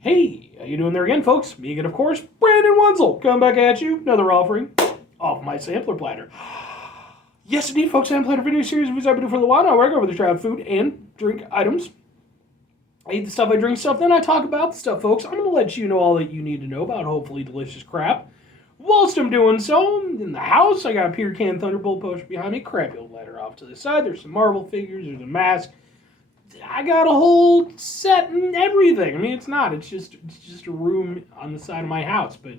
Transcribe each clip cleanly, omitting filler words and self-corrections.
Hey, how you doing there again, folks? Me again, of course, Brandon Wenzel, coming back at you, another offering of my sampler platter. Yes, indeed, folks, sampler platter video series, which I've been doing for a little while now, where I go over the trap food and drink items. I eat the stuff, I drink stuff, then I talk about the stuff, folks. I'm going to let you know all that you need to know about hopefully delicious crap. Whilst I'm doing so, in the house, I got a Peter Can Thunderbolt poster behind me, crappy old ladder off to the side, there's some Marvel figures, there's a mask. I got a whole set and everything. I mean, it's just a room on the side of my house, but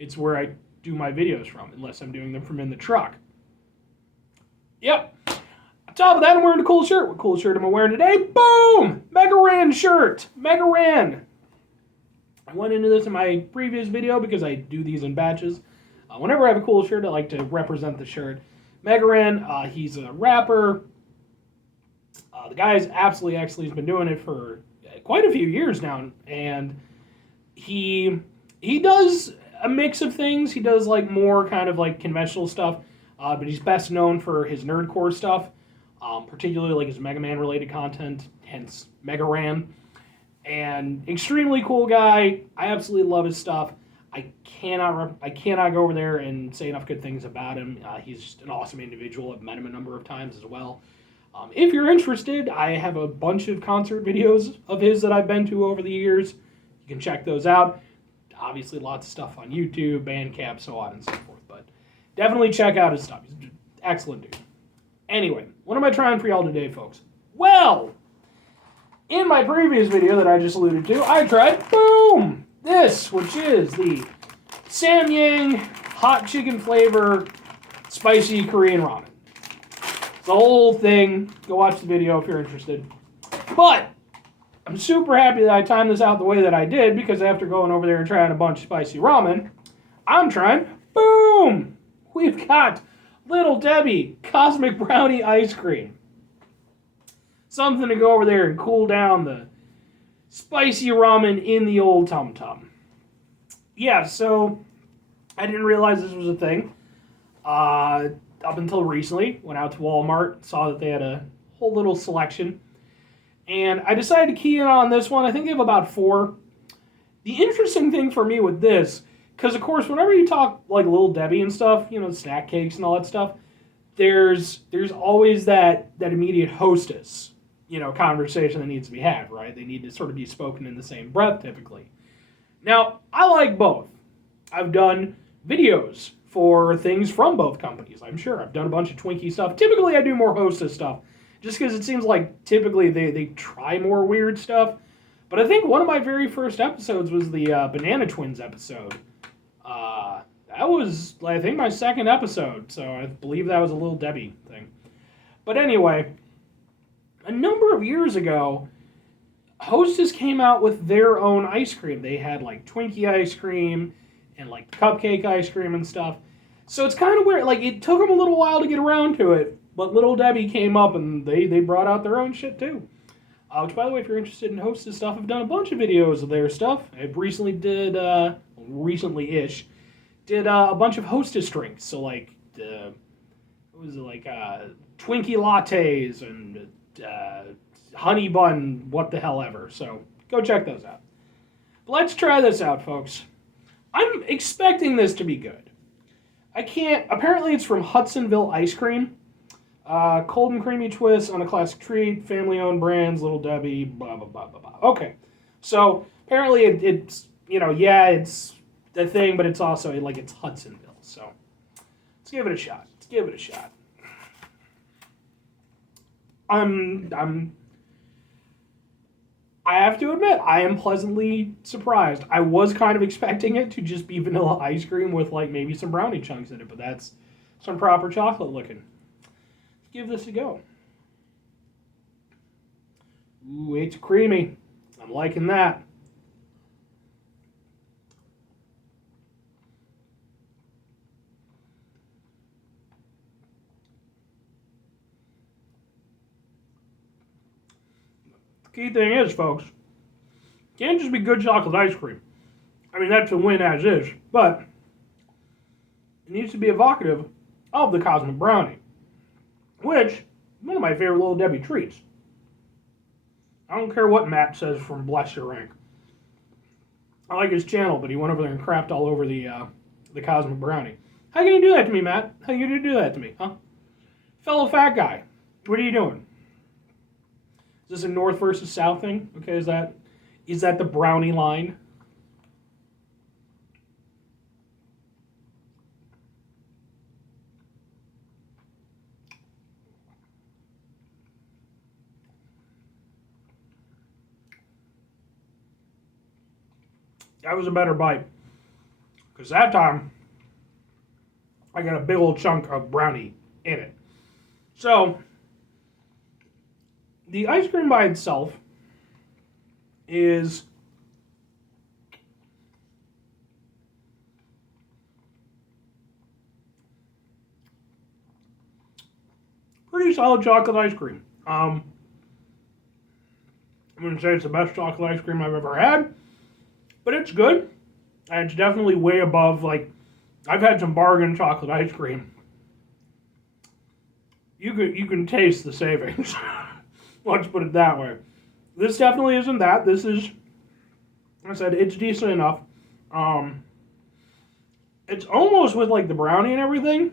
it's where I do my videos from, unless I'm doing them from in the truck. Yep. On top of that, I'm wearing a cool shirt. What cool shirt am I wearing today? Boom! Mega Ran shirt. Mega Ran. I went into this in my previous video because I do these in batches. Whenever I have a cool shirt, I like to represent the shirt. Mega Ran, he's a rapper. The guy's absolutely excellent. He's been doing it for quite a few years now, and he does a mix of things. He does like more kind of like conventional stuff, but he's best known for his nerdcore stuff, particularly like his Mega Man related content, hence Mega Ran. And extremely cool guy. I absolutely love his stuff. I cannot go over there and say enough good things about him. He's just an awesome individual. I've met him a number of times as well. If you're interested, I have a bunch of concert videos of his that I've been to over the years. You can check those out. Obviously, lots of stuff on YouTube, Bandcamp, so on and so forth. But definitely check out his stuff. He's an excellent dude. Anyway, what am I trying for y'all today, folks? Well, in my previous video that I just alluded to, I tried, boom, this, which is the Samyang hot chicken flavor spicy Korean ramen. The whole thing. Go watch the video if you're interested. But I'm super happy that I timed this out the way that I did, because after going over there and trying a bunch of spicy ramen, I'm trying, boom, we've got Little Debbie Cosmic Brownie Ice Cream. Something to go over there and cool down the spicy ramen in the old Tum Tum. Yeah, so I didn't realize this was a thing. Up until recently, went out to Walmart, saw that they had a whole little selection, and I decided to key in on this one. I think they have about 4. The interesting thing for me with this, because of course, whenever you talk like Little Debbie and stuff, you know, snack cakes and all that stuff, there's always that immediate hostess, you know, conversation that needs to be had, right? They need to sort of be spoken in the same breath, typically. Now, I like both. I've done videos for things from both companies, I'm sure. I've done a bunch of Twinkie stuff. Typically, I do more hostess stuff, just because it seems like typically they try more weird stuff. But I think one of my very first episodes was the Banana Twins episode. That was, I think, my second episode, so I believe that was a Little Debbie thing. But anyway, a number of years ago, Hostess came out with their own ice cream. They had like Twinkie ice cream and like cupcake ice cream and stuff. So it's kind of weird. Like, it took them a little while to get around to it, but Little Debbie came up and they brought out their own shit too. Which, by the way, if you're interested in Hostess stuff, I've done a bunch of videos of their stuff. I recently did a bunch of Hostess drinks. So like, what was it, like Twinkie lattes and honey bun, what the hell ever. So go check those out. But let's try this out, folks. I'm expecting this to be good. I can't, apparently it's from Hudsonville Ice Cream. Cold and creamy twist on a classic treat, family-owned brands, Little Debbie, blah, blah, blah, blah, blah. Okay, so apparently it's, you know, yeah, it's the thing, but it's also, like, it's Hudsonville. So let's give it a shot. I have to admit, I am pleasantly surprised. I was kind of expecting it to just be vanilla ice cream with, like, maybe some brownie chunks in it, but that's some proper chocolate looking. Let's give this a go. Ooh, it's creamy. I'm liking that. Key thing is, folks, it can't just be good chocolate ice cream. I mean, that's a win as is, but it needs to be evocative of the Cosmic Brownie, which is one of my favorite Little Debbie treats. I don't care what Matt says from Bless Your Rank. I like his channel, but he went over there and crapped all over the Cosmic Brownie. How can you do that to me, Matt? How can you do that to me, huh? Fellow fat guy, what are you doing? Is this a North versus South thing? Okay, is that the Brownie line? That was a better bite. Because that time, I got a big old chunk of brownie in it. So, the ice cream by itself is pretty solid chocolate ice cream. I'm going to say it's the best chocolate ice cream I've ever had, but it's good. And it's definitely way above, like, I've had some bargain chocolate ice cream. You can taste the savings. Let's put it that way. This definitely isn't that. This is, like I said, it's decent enough. It's almost with like the brownie and everything.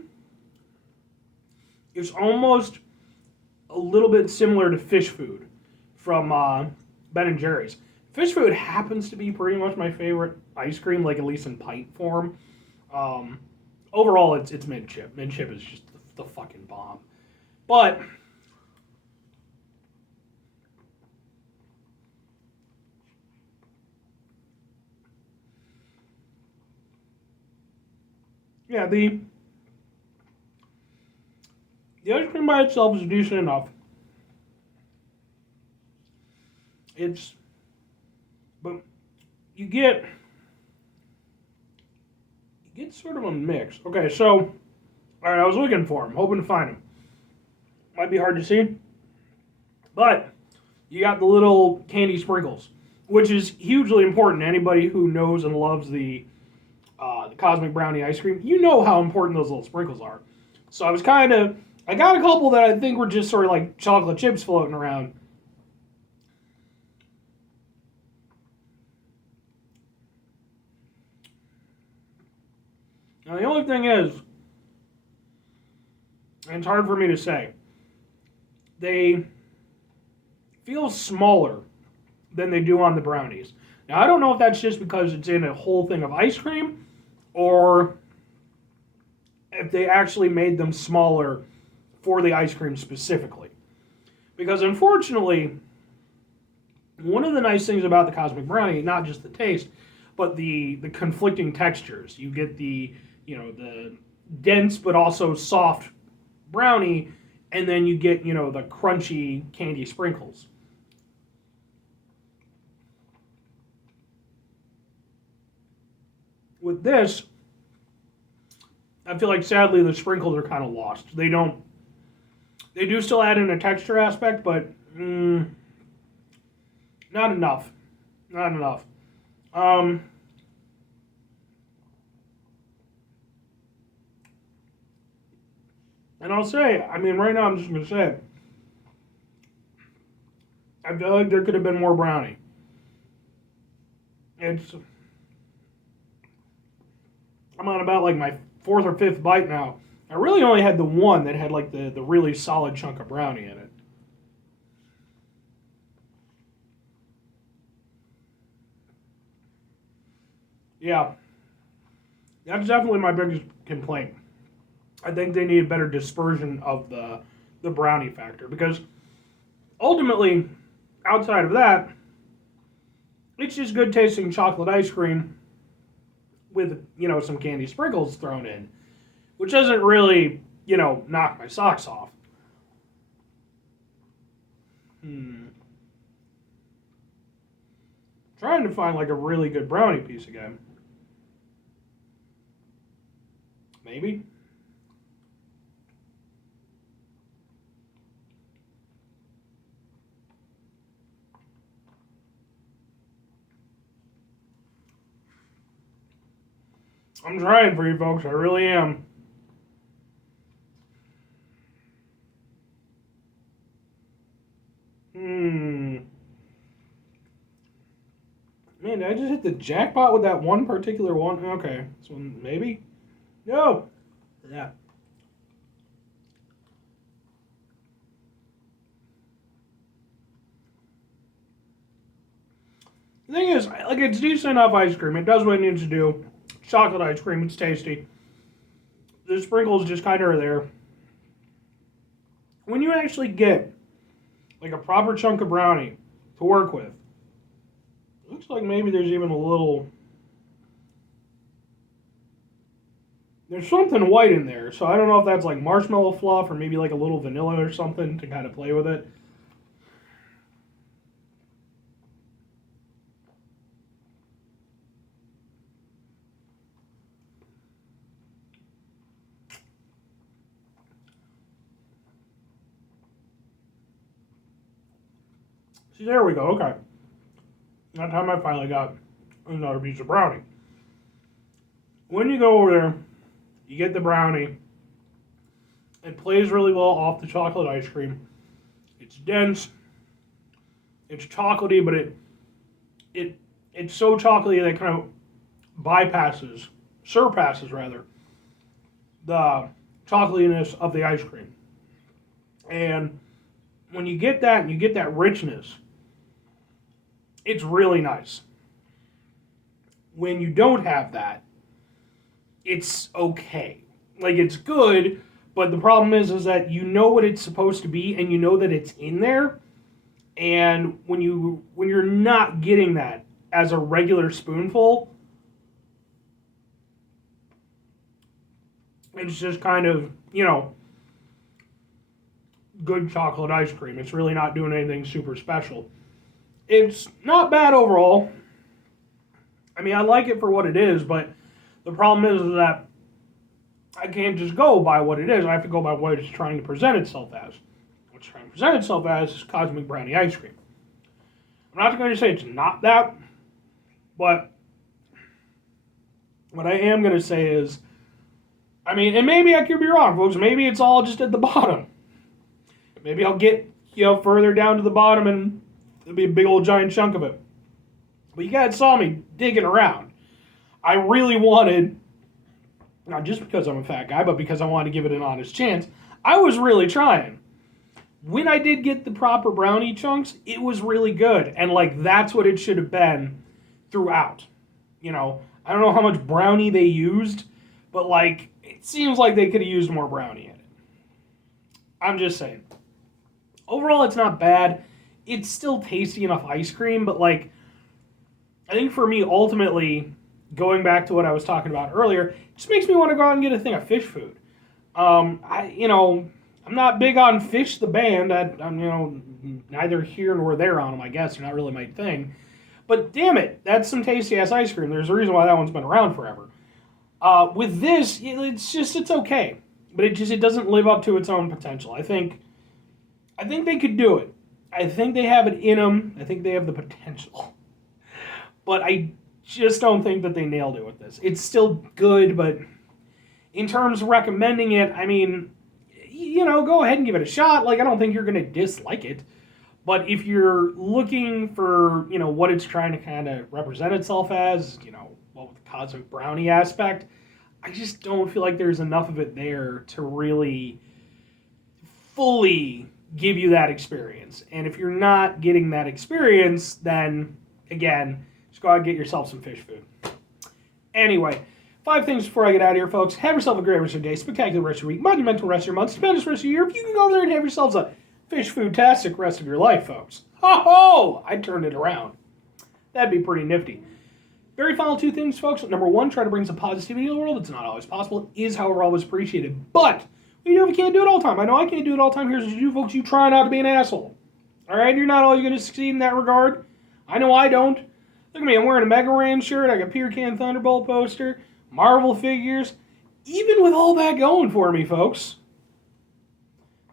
It's almost a little bit similar to fish food from Ben and Jerry's. Fish food happens to be pretty much my favorite ice cream, like at least in pint form. Overall, it's mint chip. Mint chip is just the fucking bomb. But yeah, the ice cream by itself is decent enough. But you get sort of a mix. Okay, so all right, I was looking for him, hoping to find him. Might be hard to see, but you got the little candy sprinkles, which is hugely important to anybody who knows and loves the Cosmic Brownie ice cream. You know how important those little sprinkles are. So I got a couple that I think were just sort of like chocolate chips floating around. Now the only thing is, and it's hard for me to say, they feel smaller than they do on the brownies. Now I don't know if that's just because it's in a whole thing of ice cream, or if they actually made them smaller for the ice cream specifically. Because unfortunately, one of the nice things about the Cosmic Brownie, not just the taste, but the conflicting textures. You get the dense but also soft brownie, and then you get the crunchy candy sprinkles. With this, I feel like sadly the sprinkles are kind of lost. They do still add in a texture aspect, but not enough. Not enough. And I'll say, I mean, right now I'm just going to say it. I feel like there could have been more brownie. I'm on about like my fourth or fifth bite now. I really only had the one that had like the really solid chunk of brownie in it. Yeah, that's definitely my biggest complaint. I think they need a better dispersion of the brownie factor, because ultimately, outside of that, it's just good tasting chocolate ice cream with some candy sprinkles thrown in, which doesn't really knock my socks off. Trying to find like a really good brownie piece again. Maybe. I'm trying for you folks, I really am. Man, did I just hit the jackpot with that one particular one? Okay, so maybe? No! Yeah. The thing is, like, it's decent enough ice cream. It does what it needs to do. Chocolate ice cream, it's tasty. The sprinkles just kind of are there. When you actually get, like, a proper chunk of brownie to work with, it looks like maybe there's even a little... There's something white in there, so I don't know if that's like marshmallow fluff or maybe like a little vanilla or something to kind of play with it. See, there we go. Okay. That time I finally got another piece of brownie. When you go over there, you get the brownie. It plays really well off the chocolate ice cream. It's dense. It's chocolatey, but it's so chocolatey that it kind of surpasses rather, the chocolatiness of the ice cream. And when you get that and you get that richness, it's really nice. When you don't have that, it's okay. Like, it's good, but the problem is that you know what it's supposed to be and you know that it's in there. And when you're not getting that as a regular spoonful, it's just kind of, good chocolate ice cream. It's really not doing anything super special. It's not bad overall. I mean, I like it for what it is, but the problem is that I can't just go by what it is. I have to go by what it's trying to present itself as. What it's trying to present itself as is cosmic brownie ice cream. I'm not going to say it's not that, but what I am going to say is, I mean, and maybe I could be wrong, folks. Maybe it's all just at the bottom. Maybe I'll get, further down to the bottom and there'll be a big old giant chunk of it. But you guys saw me digging around. I really wanted, not just because I'm a fat guy, but because I wanted to give it an honest chance, I was really trying. When I did get the proper brownie chunks, it was really good. And, that's what it should have been throughout. I don't know how much brownie they used, but, it seems like they could have used more brownie in it. I'm just saying. Overall, it's not bad. It's still tasty enough ice cream, but, I think for me, ultimately, going back to what I was talking about earlier, it just makes me want to go out and get a thing of fish food. I'm not big on Fish the band. I'm neither here nor there on them, I guess. They're not really my thing. But damn it, that's some tasty-ass ice cream. There's a reason why that one's been around forever. With this, it's okay. But it doesn't live up to its own potential. I think they could do it. I think they have it in them. I think they have the potential. But I just don't think that they nailed it with this. It's still good, but in terms of recommending it, I mean, go ahead and give it a shot. I don't think you're going to dislike it. But if you're looking for, what it's trying to kind of represent itself as, with the cosmic brownie aspect, I just don't feel like there's enough of it there to really fully give you that experience. And if you're not getting that experience, then, again, just go out and get yourself some fish food. Anyway, 5 things before I get out of here, folks. Have yourself a great rest of your day, spectacular rest of your week, monumental rest of your month, stupendous rest of your year. If you can go over there and have yourselves a fish food-tastic rest of your life, folks. Ho-ho! I'd turn it around. That'd be pretty nifty. Very final 2 things, folks. Number 1, try to bring some positivity to the world. It's not always possible. It is, however, always appreciated. But we can't do it all the time. I know I can't do it all the time. Here's what you do, folks. You try not to be an asshole. All right? You're not always going to succeed in that regard. I know I don't. Look at me. I'm wearing a Mega Ran shirt. I got a Peter Can Thunderbolt poster. Marvel figures. Even with all that going for me, folks,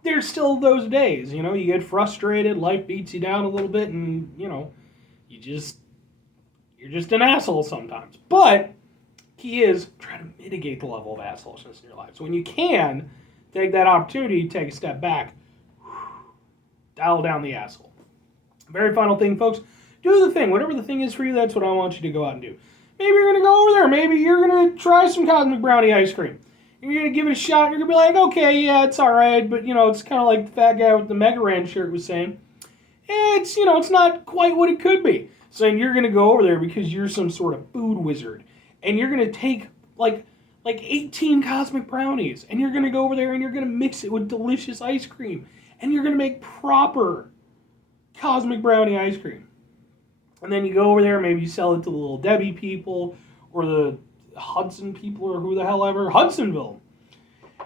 there's still those days. You get frustrated. Life beats you down a little bit. And, you're just an asshole sometimes. But key is try to mitigate the level of assholeness in your life. So when you can, take that opportunity, take a step back, dial down the asshole. Very final thing, folks. Do the thing. Whatever the thing is for you, that's what I want you to go out and do. Maybe you're going to go over there. Maybe you're going to try some Cosmic Brownie ice cream. You're going to give it a shot. You're going to be like, okay, yeah, it's all right. But, it's kind of like the fat guy with the Mega Ran shirt was saying. It's, it's not quite what it could be. So you're going to go over there because you're some sort of food wizard. And you're going to take, like 18 Cosmic Brownies. And you're going to go over there and you're going to mix it with delicious ice cream. And you're going to make proper Cosmic Brownie ice cream. And then you go over there, maybe you sell it to the Little Debbie people, or the Hudson people, or who the hell ever, Hudsonville.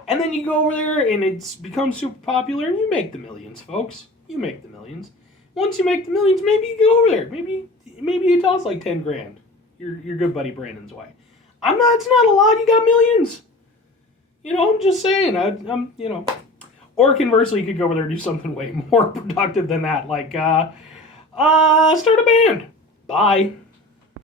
And then you go over there, and it's become super popular, and you make the millions, folks. You make the millions. Once you make the millions, maybe you go over there. Maybe you toss like 10 grand. Your good buddy Brandon's way. It's not a lot, you got millions. I'm just saying, I'm. Or conversely, you could go over there and do something way more productive than that, like, start a band. Bye.